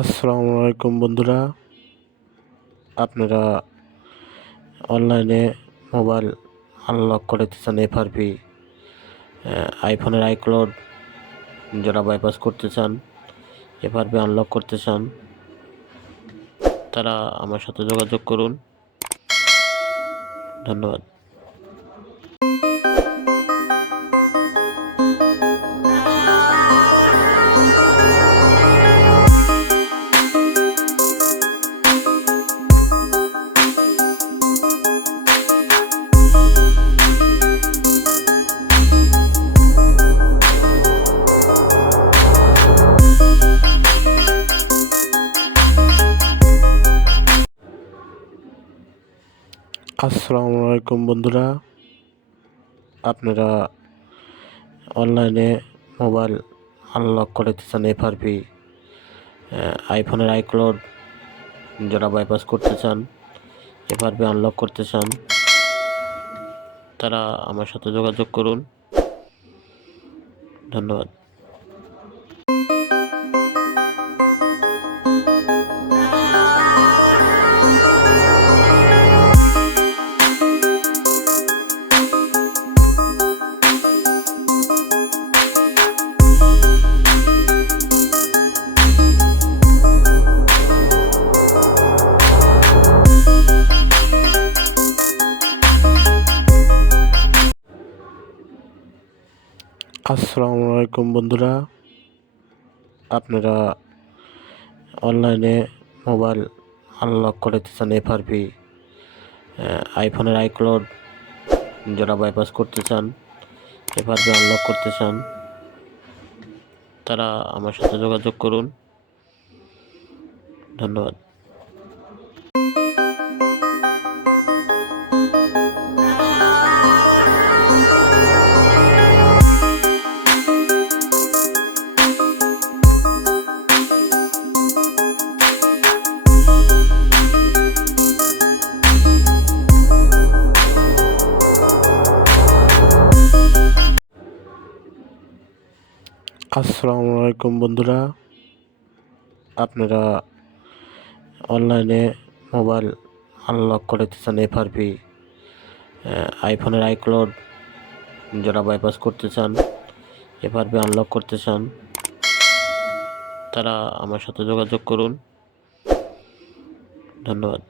আসসালামু আলাইকুম বন্ধুরা, আপনারা অনলাইনে মোবাইল আনলক করতে চান এফআরপি আইফোনের আইক্লাউড যারা বাইপাস করতে চান, এফআরপি আনলক করতে চান, তারা আমার সাথে যোগাযোগ করুন। ধন্যবাদ। আসসালামু আলাইকুম বন্ধুরা, আপনারা অনলাইনে মোবাইল আনলক করতে চান এফআরপি আইফোনের আইক্লাউড যারা বাইপাস করতে চান, এফআরপি আনলক করতে চান, তারা আমার সাথে যোগাযোগ করুন। ধন্যবাদ। আসসালামু আলাইকুম বন্ধুরা, আপনারা অনলাইনে মোবাইল আনলক করতে চান এফআরপি আইফোনের আইক্লাউড যারা বাইপাস করতে চান, এফআরপি আনলক করতে চান, তারা আমার সাথে যোগাযোগ করুন। ধন্যবাদ। আসসালামু আলাইকুম বন্ধুরা, আপনারা অনলাইনে মোবাইল আনলক করতে চান এফআরপি আইফোনের আইক্লাউড যারা বাইপাস করতে চান, এফআরপি আনলক করতে চান, তারা আমার সাথে যোগাযোগ করুন। ধন্যবাদ।